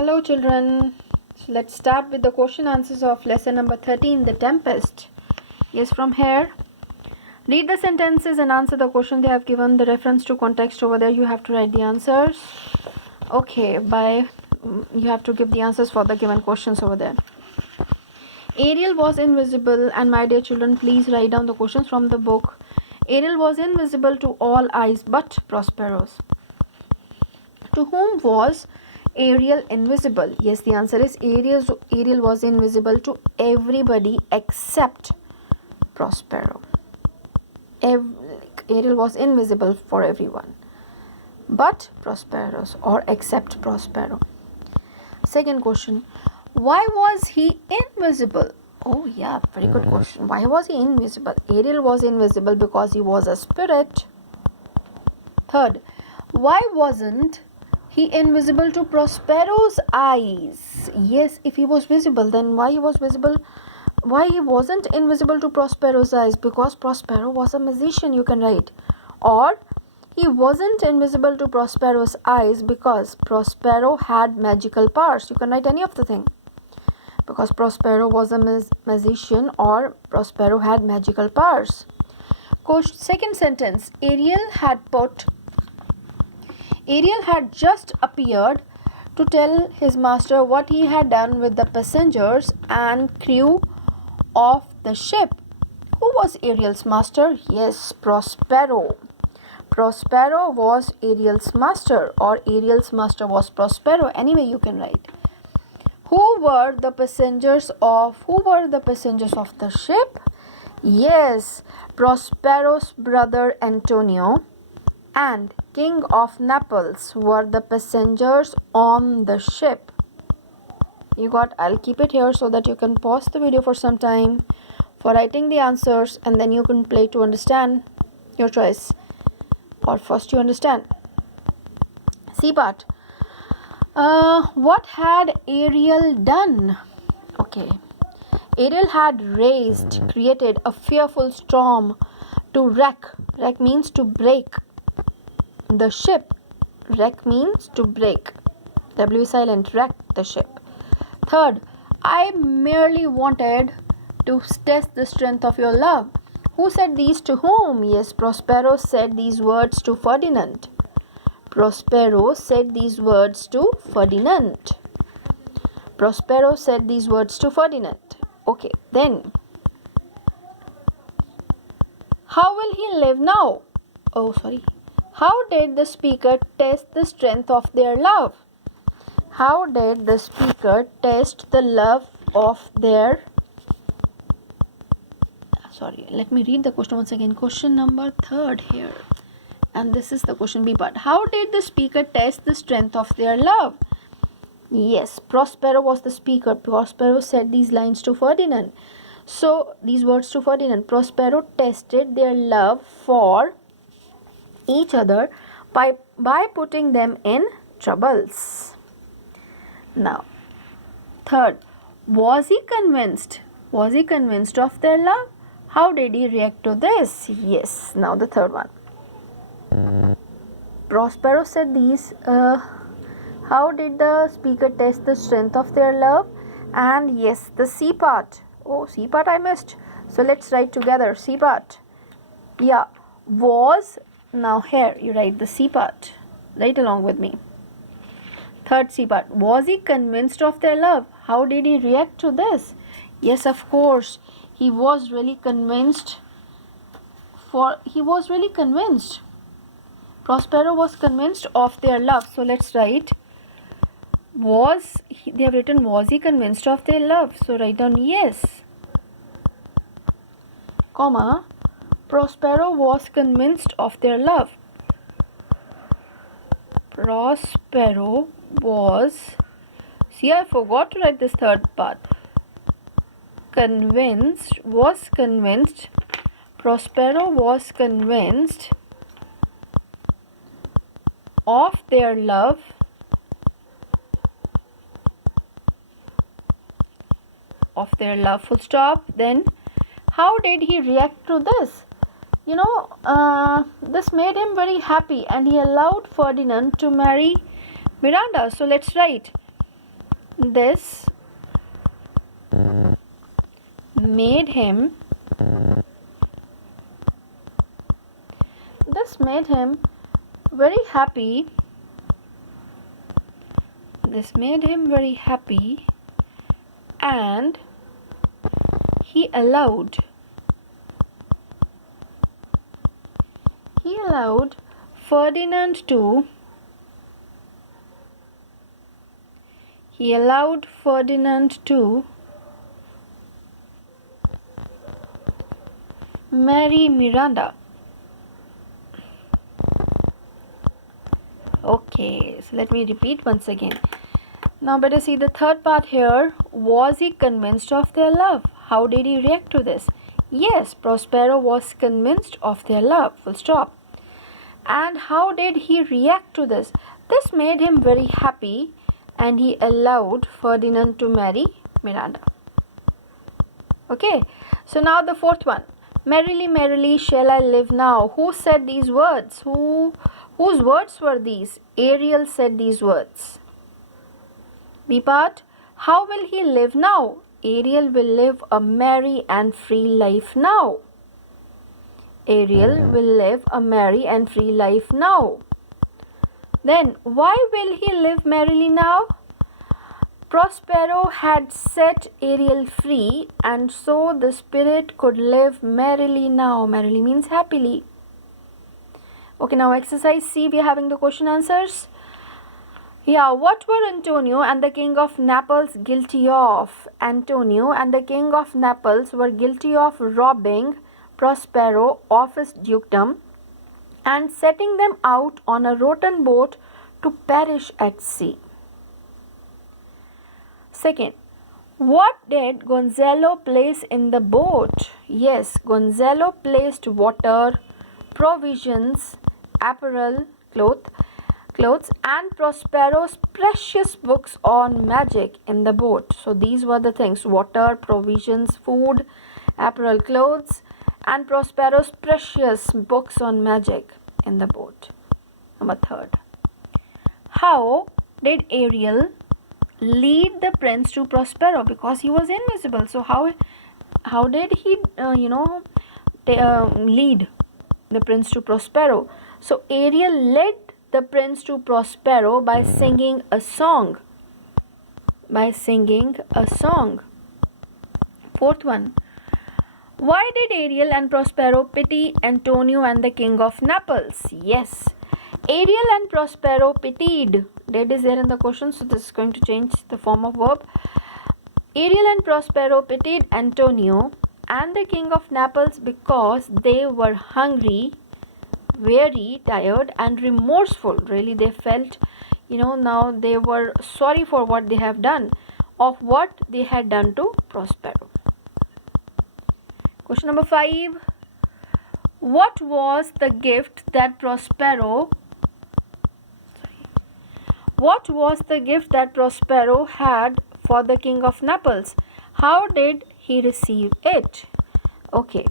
Hello children. So let's start with the question answers of lesson number 13, The Tempest. Yes, from here. Read the sentences and answer the question they have given. The reference to context over there, you have to write the answers. Okay, you have to give the answers for the given questions over there. Ariel was invisible, and my dear children, please write down the questions from the book. Ariel was invisible to all eyes but Prospero's. To whom was Ariel invisible? Yes, the answer is Ariel was invisible to everybody except Prospero. Ariel was invisible for everyone but Prospero's, or except Prospero. Second question, why was he invisible? Oh yeah, very good question. Why was he invisible? Ariel was invisible because he was a spirit. Third, why wasn't he invisible to Prospero's eyes? Yes, if he was visible, then why he wasn't invisible to Prospero's eyes? Because Prospero was a magician, you can write. Or he wasn't invisible to Prospero's eyes because Prospero had magical powers. You can write any of the thing. Because Prospero was a magician, or Prospero had magical powers. Second sentence, Ariel had just appeared to tell his master what he had done with the passengers and crew of the ship. Who was Ariel's master? Yes, Prospero. Prospero was Ariel's master, or Ariel's master was Prospero. Anyway, you can write. Who were the passengers of the ship? Yes, Prospero's brother Antonio and King of Naples were the passengers on the ship. I'll keep it here so that you can pause the video for some time for writing the answers, and then you can play to understand your choice. Or first you understand. C part. What had Ariel done? Okay. Ariel had created a fearful storm to wreck means to break the ship. Wreck means to break. W silent, wreck the ship. Third, I merely wanted to test the strength of your love. Who said these to whom? Yes, Prospero said these words to Ferdinand. Prospero said these words to Ferdinand. Prospero said these words to Ferdinand. Okay, then. How will he live now? Oh, sorry. How did the speaker test the strength of their love? How did the speaker test the love of their... Sorry, let me read the question once again. Question number 3 here. And this is the question B part. How did the speaker test the strength of their love? Yes, Prospero was the speaker. Prospero said these lines to Ferdinand. So, these words to Ferdinand. Prospero tested their love for each other by putting them in troubles. Now, third, was he convinced? Was he convinced of their love? How did he react to this? Yes, now the third one. Prospero said these. How did the speaker test the strength of their love? And yes, the C part. Oh, C part I missed. So let's write together. C part. Yeah, was. Now here you write the C part. Write along with me. Third C part. Was he convinced of their love? How did he react to this? Yes, of course. He was really convinced. Prospero was convinced of their love. So let's write. They have written, was he convinced of their love? So write down yes. Comma. Prospero was convinced of their love. Prospero was... See, I forgot to write this third part. Was convinced. Prospero was convinced of their love. Full stop. Then, how did he react to this? This made him very happy, and he allowed Ferdinand to marry Miranda. So let's write. This made him very happy. This made him very happy, and he allowed Ferdinand to marry Miranda. Okay, so let me repeat once again. Now better see the third part here. Was he convinced of their love? How did he react to this? Yes, Prospero was convinced of their love. Full stop. And how did he react to this? This made him very happy, and he allowed Ferdinand to marry Miranda. Okay, so now the fourth one. Merrily, merrily shall I live now. Who said these words? Whose words were these? Ariel said these words. B part. How will he live now? Ariel will live a merry and free life now. Ariel will live a merry and free life now. Then, why will he live merrily now? Prospero had set Ariel free, and so the spirit could live merrily now. Merrily means happily. Okay, now exercise C, we are having the question answers. Yeah, what were Antonio and the king of Naples guilty of? Antonio and the king of Naples were guilty of robbing Prospero of his dukedom and setting them out on a rotten boat to perish at sea. Second, what did Gonzalo place in the boat? Yes, Gonzalo placed water, provisions, apparel, clothes and Prospero's precious books on magic in the boat. So these were the things: water, provisions, food, apparel, clothes, and Prospero's precious books on magic in the boat. Number third, how did Ariel lead the prince to Prospero? Because he was invisible. So how did he lead the prince to Prospero? So Ariel led the prince to Prospero by singing a song. Fourth one, why did Ariel and Prospero pity Antonio and the king of Naples? Yes, Ariel and Prospero pitied. Did is there in the question, so this is going to change the form of verb. Ariel and Prospero pitied Antonio and the king of Naples because they were hungry, very tired and remorseful. Really, they felt, now they were sorry for what they have done, of what they had done to Prospero. Question number 5. What was the gift that Prospero had for the king of Naples? How did he receive it? Okay.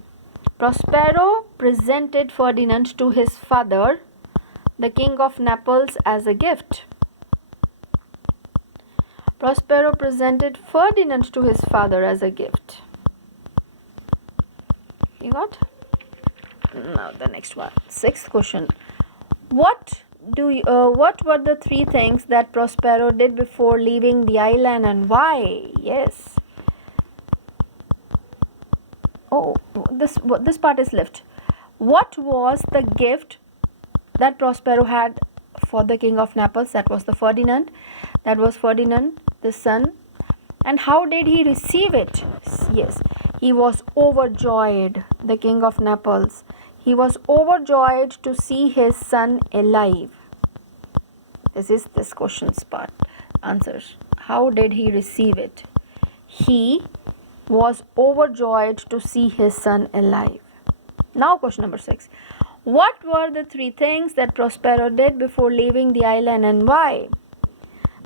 Prospero presented Ferdinand to his father, the king of Naples, as a gift. Prospero presented Ferdinand to his father as a gift. You got? Now the next one. 6th question. What were the 3 things that Prospero did before leaving the island, and why? Yes. Oh, this part is left. What was the gift that Prospero had for the king of Naples? That was Ferdinand, the son. And how did he receive it? Yes, he was overjoyed. The king of Naples, he was overjoyed to see his son alive. This is this question's part. Answers. How did he receive it? He was overjoyed to see his son alive. Now question number 6. What were the 3 things that Prospero did before leaving the island, and why?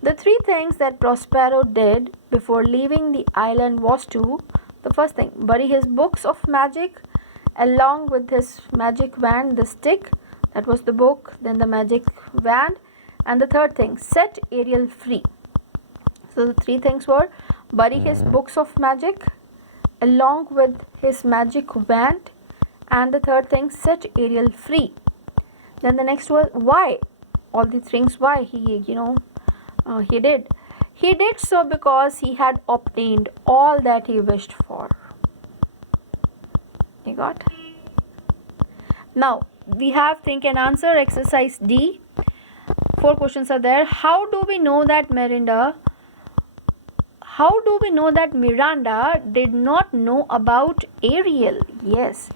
The 3 things that Prospero did before leaving the island was to, the first thing, bury his books of magic along with his magic wand, the stick, that was the book, then the magic wand, and the third thing, set Ariel free. So the three things were bury his books of magic along with his magic wand, and the third thing, set Ariel free. Then the next was why. All the things why he did. He did so because he had obtained all that he wished for. You got? Now we have think and answer exercise D. 4 questions are there. How do we know that Miranda did not know about Ariel? Yes.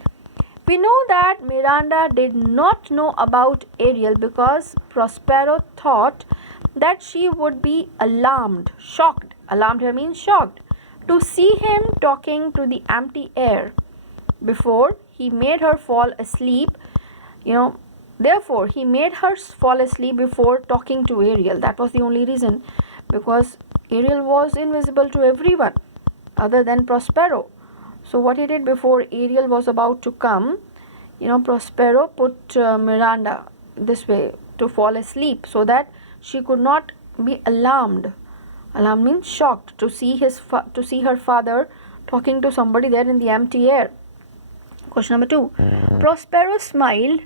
We know that Miranda did not know about Ariel because Prospero thought that she would be alarmed, shocked. Alarmed here means shocked, to see him talking to the empty air before he made her fall asleep. Therefore, he made her fall asleep before talking to Ariel. That was the only reason, because Ariel was invisible to everyone other than Prospero. So what he did before Ariel was about to come, Prospero put Miranda this way to fall asleep so that she could not be alarmed. Alarmed means shocked to see her father talking to somebody there in the empty air. Question number 2. Prospero smiled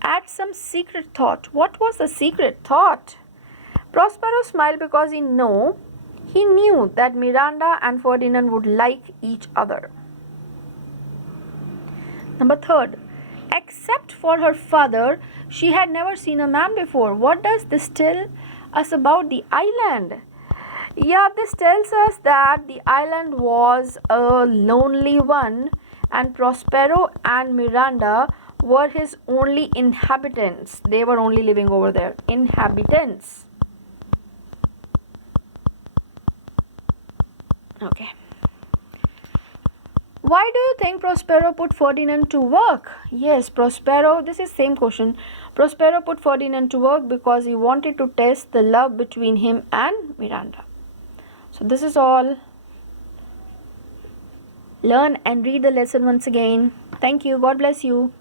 at some secret thought. What was the secret thought? Prospero smiled because he knew that Miranda and Ferdinand would like each other. Number 3. Except for her father, she had never seen a man before. What does this tell us about the island? Yeah, this tells us that the island was a lonely one and Prospero and Miranda were his only inhabitants. They were only living over there. Inhabitants. Okay. Why do you think Prospero put Ferdinand to work? Yes, this is same question. Prospero put Ferdinand to work because he wanted to test the love between him and Miranda. So this is all. Learn and read the lesson once again. Thank you. God bless you.